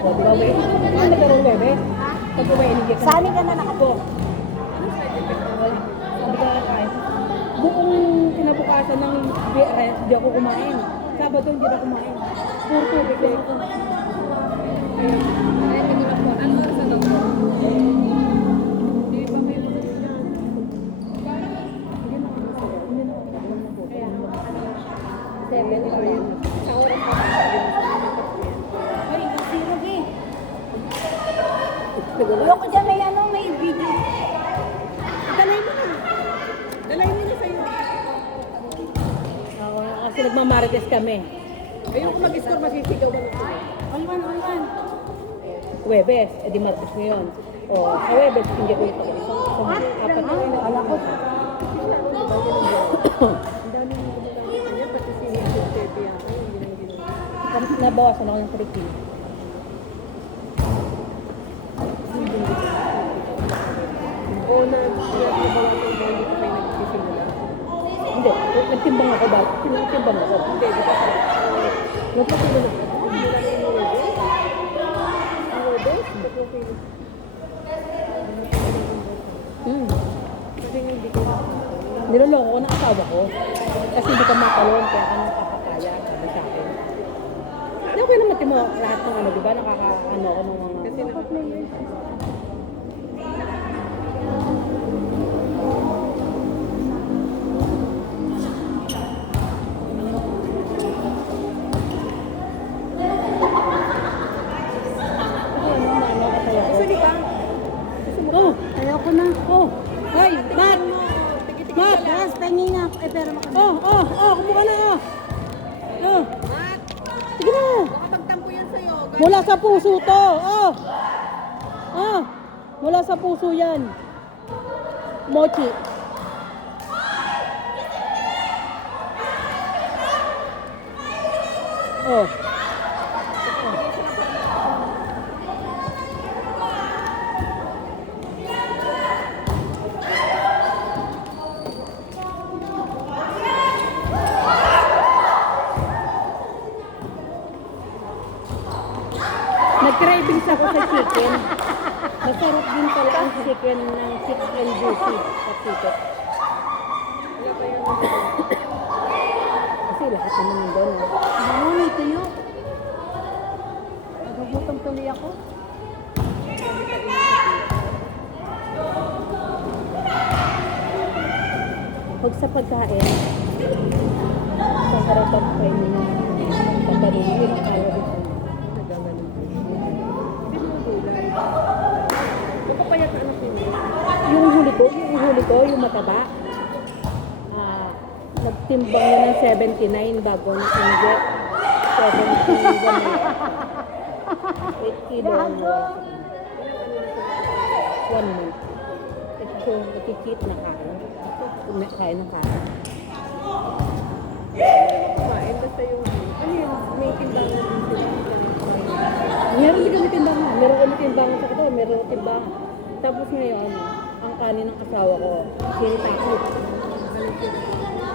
O, di ba, may ano ka rin, bebe? Pag umainigit ka. Sa amin ka na nakapo. Sabi ka kahit buong kinabukasan ng di ako kumain. Sabado hindi na kumain. Puro tubig lang ako. Kaya hindi ko lang po. Ano oras na daw? Hindi pa kayo Seven, ito yan. sa oras pa. Ay, nasirog eh. Siguro. Ayoko dyan may ano, may video. Dalay mo na. Dalay mo na sa'yo. Oo, kasi nagmamarites kami. Ayoko mag-score, masisigaw ka na. Alwan, alwan. Huwebes, edi Martes ngayon. O, sa Huwebes, hindi ko ito. Apat na yun. Alam ko. Ang dami mo gumagamit niya, pati si Pepe yan. Ay, hindi nang ginawa. Nabawasan ako ng 3 kilo. Oo na, kaya nabawasan mo, hindi pa kayo nagsisimula. Hindi, nagtimbang ako ba? Nagtimbang ako. Hindi, di ba? Nagtimbang ako. Niloloko ko ng asawa ko. Kasi hindi ka matalon, kaya ka nakakakaya. Sabi sa akin. Hindi, okay naman timo lahat ng ano, di ba? Nakakaano ako ng mga... Kasi nakapagay. Isa ka? Oh! Ayoko na. Oh! Hoy! Matt! Matt! Yes, pengi nga. Eh, pero makabili. Oh! Kumuha na, oh! Oh! Mat, Sige na! baka magtampo yan sa'yo. Mula sa puso to! Oh! Oh! Mula sa puso yan. Mochi. Oh. Nag-cravings ako sa chicken. Masarap din pala ang chicken ng chicken juicy sa ticket. Kasi lahat naman nandun. Ano, may tuyo. Nagugutom tuloy ako. Pag sa pagkain, sa harapan pa yun yung pagkain, yun ang kaya ko. Papayat ano ko yun. Yung huli ko, yung mataba. Nagtimbang yun ng 79 bago na inigit. 8 kilo. 1 month. Ito, nakikit na kain. Kain ng kain. Kumain basta yung ano yun, may timbangan din sila. Meron din kami timbangan. Meron kami timbangan sa katawan. Meron timbangan. Tapos ngayon, ang kanin ng asawa ko, sinitako.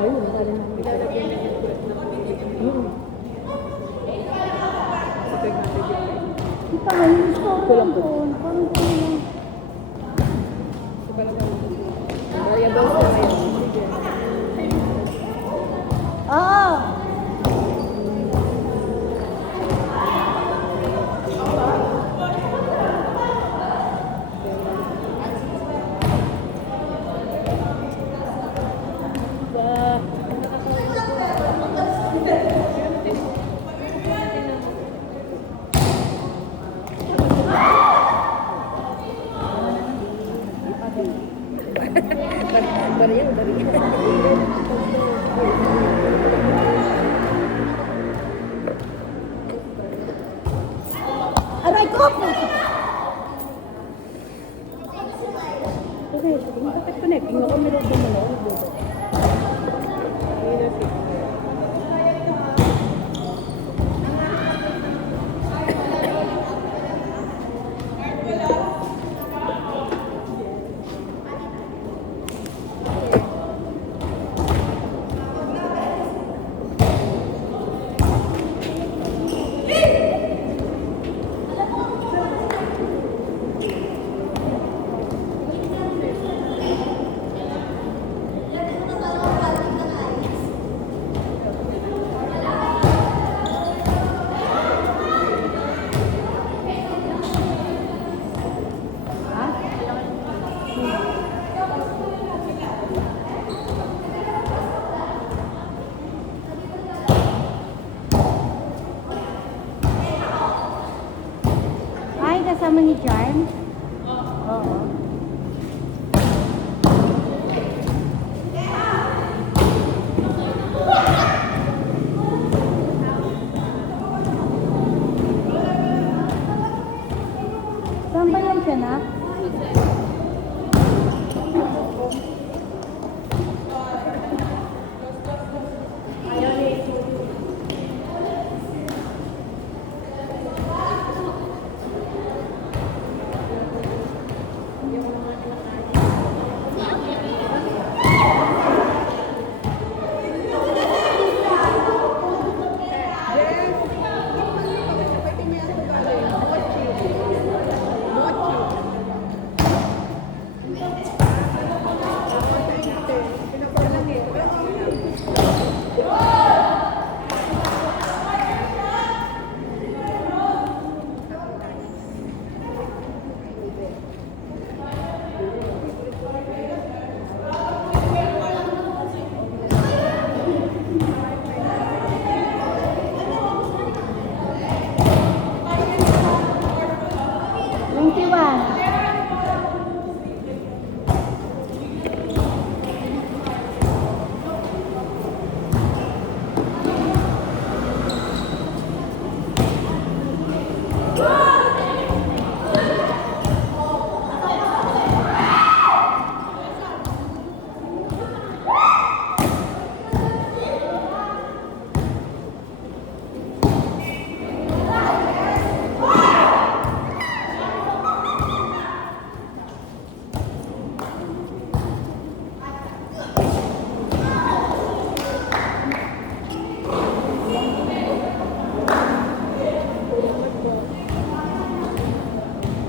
Ayun, kanin ng Nilalagyan niya yung sulat na pamilya. Kapag natin yun. Di pa nga yung store Kulang ko. Parang kulang. Sa balagan mo. Variable sa ngayon. Sige. Oo. Bariyan. Aray ko! Okay, makapag-connecting ako. Meron din naman ako. Hindi na siya. Saan ba yan siya na?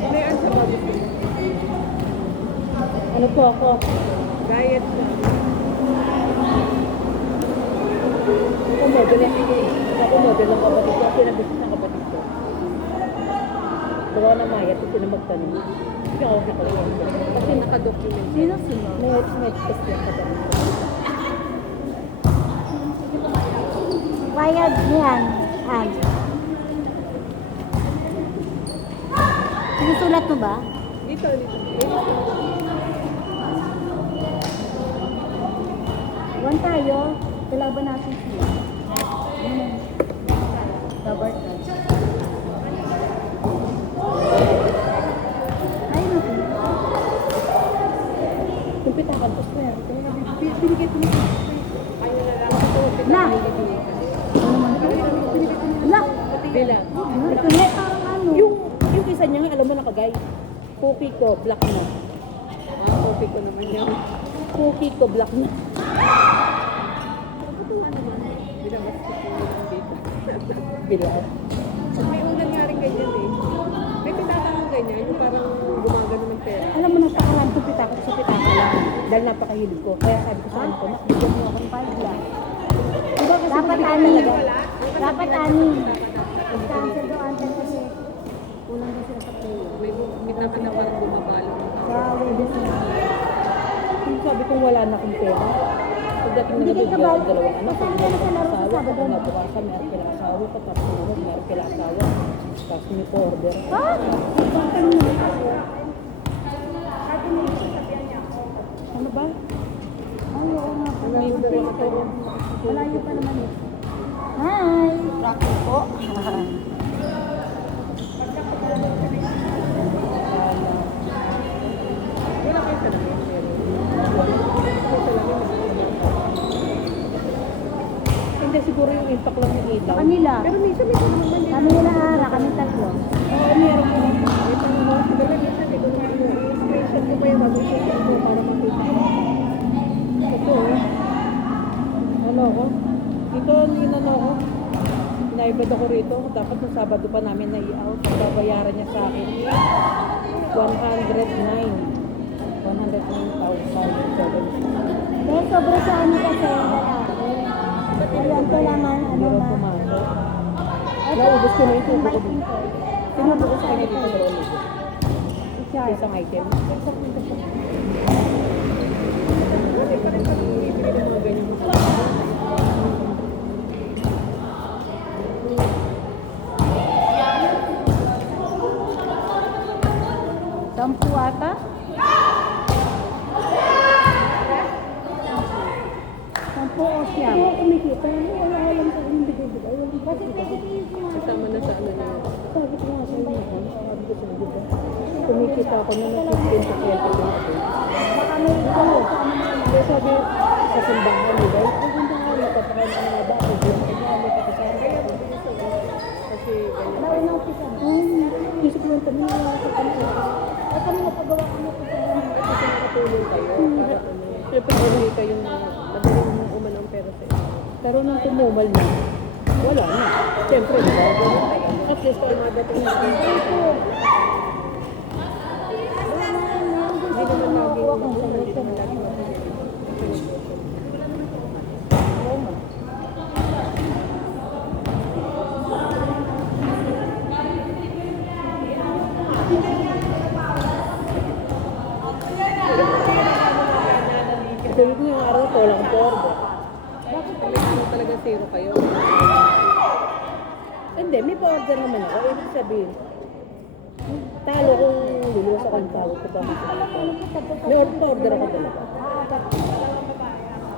May sa body ko. Ano po ako? Diet na. Ako model lang. Ako model ng kapatid ko. Ako pinabis ng kapatid ko. Gawa na Maya, ito sila magtanong. Hindi ako nakawin. Kasi naka-document. Sino sino? May test yung kapatid ko. Bayad yan. Han. Sinusulat mo ba? Dito. One tayo. Kalaban natin sila. Robert. Ay, naku. Kung pitakan ko, sir. Binigay ko na. Ayaw na lang ito. Na! Ala! Bila. Ito na parang ano. Yung isa niya nga, alam mo nakagay. Cookie ko, black na. Topic ko naman yan. Cookie ko, black na. Binabas ko po yung dito. Bila. May ulan nga rin ganyan eh. May pinatakang ganyan, yung parang gumagano ng pera. Alam mo, napakalan kong pitakot sa pitaka lang. Dahil napakahilig ko. Kaya sabi ko sa anak ko, nakbigyan mo akong 5 lang. Diba kasi Dapat hindi ko ani. talaga. Dapat ani. Cancel daw antan kasi kulang daw sila sa player. May pinaka na parang bumabalo. Sa Webes na. Kung sabi kong wala na akong pera. Pagdating na Bigay nabigyan ka ba? ako dalawang anak. Masama Hindi ka na ako sa laro sa asawa. Sabado? Kapag nabukasan, meron kila asawa ko. Tapos sumunod, meron kila asawa. Tapos may order. Ha? Bakit mo? Ano ba? Ay, oo nga pala. May dalawa ko. Malayo pa naman eh. Hi! Rocky po. Wala kayo sa lamin. Hindi, siguro yung impact lang yung ilaw. Kanila. Pero minsan may tanong naman yun. Kami nila ara, kami tatlo. Oo, meron ko. May tanong mo. Siguro minsan may kung screenshot ko pa yung mag-screenshot ko para makita. Ito, ano ako? Ito, ninano ako. Naibad ako rito. Dapat ng Sabado pa namin na-i-out. Babayaran niya sa akin. 109,000. Dahil sobra sa ano kasi lalaki. Ayan ko naman, ano Meron na. pumasok. Naubos ko na yung tubo ko dito. Tinubo ko sa kanya dito sa loob. Sa isang item. Kasi pa rin pag bibili ng mga ganyan. Sampu ata? Sampu o siyam? Kaya kumikita. Wala alam sa kanyang bigay-bigay. Kasi pwede kayo Kasama na sa ano na yun. Sabi ko nga sa inyo. Sabi ko sa inyo. kumikita ako na ng 15 to 20 ko. Baka may ikaw sa ano mo. Kaya sabi sa simbahan, di ba? Ang simbahan, napapakain ang mga bata. Kaya kasi ganyan. Nauna umpisa. Isip mo yung kami na sa kanila. At kami napagawa kami sa Kasi nakatulong kayo para Siyempre, hindi kayong madaling umanong pera sa inyo. pero nung tumumal na, wala na. Siyempre, di ba? At least, Madating na kayo. Hindi naman laging magulang, hindi naman laging magulang. sabi ko yung araw ko, wala akong order. May ano talaga zero kayo. Hindi, may pa-order naman ako. Ibig sabihin, talo kung luluwas ako yung tawag ko pa. May order ako talaga.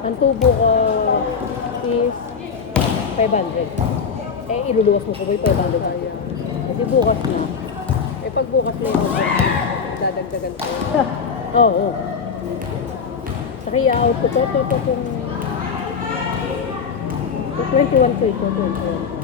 Ang tubo ko is 500. Eh, iluluwas mo ko ba yung 500? Kaya. Kasi bukas na. Eh pag bukas na yun, dadagdagan ko. Oo. Saka i-out ko to kung 21 ko ito, 21.